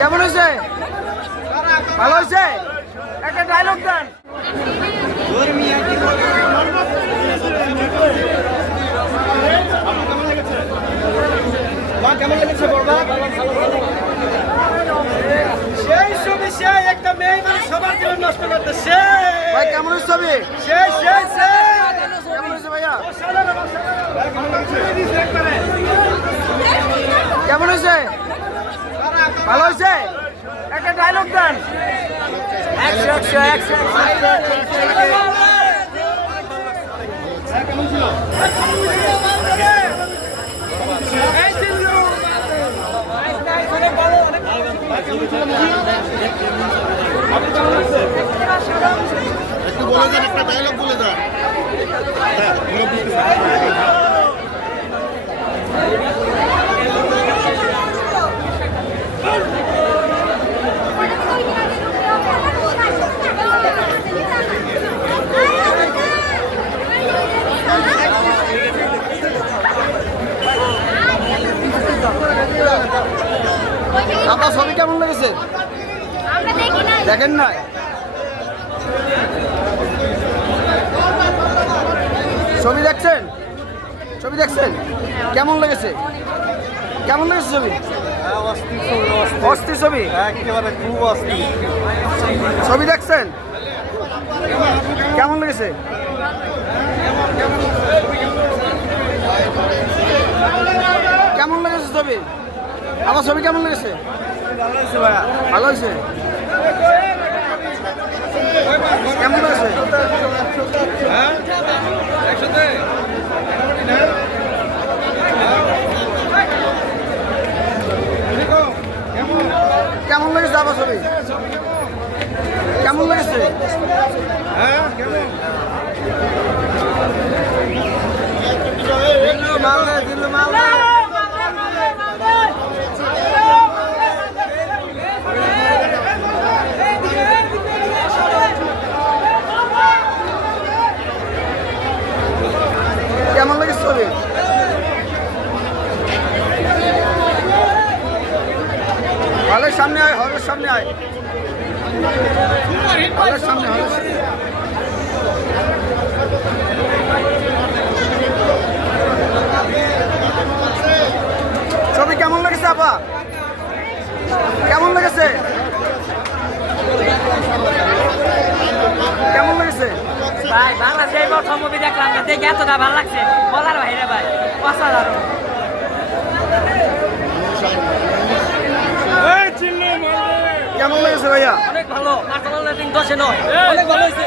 কেমন হয়েছে? ভালো হয়েছে? একটা ডায়লগ দেন। কেমন লেগেছে বড়দা? সেই ছবি, সেই একটা মেয়ে মানে সবার জীবন নষ্ট করতেছে। ভাই কেমন হয়েছে ছবি? সেই সেই সেই কেমন হয়েছে ভাইয়া? কেমন হয়েছে? ভালো হয়েছে? একটা ডায়লগ দেন। একটু বলে দেন, একটা ডায়লগ বলে দেন। আপনার ছবি কেমন লেগেছে? দেখেন না? ছবি দেখছেন? ছবি দেখছেন? কেমন লেগেছে? কেমন লেগেছে ছবি? অস্থির ছবি, একেবারে খুব অস্থির। ছবি দেখছেন? কেমন লেগেছে? কেমন লেগেছে ছবি? আমার ছবি কেমন লেগেছে? ভালো হয়েছে ভাইয়া। ভালো হয়েছে? কেমন লেগেছে? কেমন লেগেছে আমার ছবি? কেমন লেগেছে? কেমন লেগেছে ছবি? হলের সামনে আয়, হলের সামনে আয়, হলের সামনে, হলের সামনে। ছবি কেমন লেগেছে আপা? কেমন লেগেছে? কেমন লেগেছে? ভাই বাংলাদেশে প্রথম মুভি দেখলাম, দেখে এতটা ভালো লাগছে বলার বাইরে ভাই, অসাধারণ। কেমন লেগেছে ভাইয়া? অনেক ভালো, 8 10 এ 9 অনেক ভালো হয়েছে।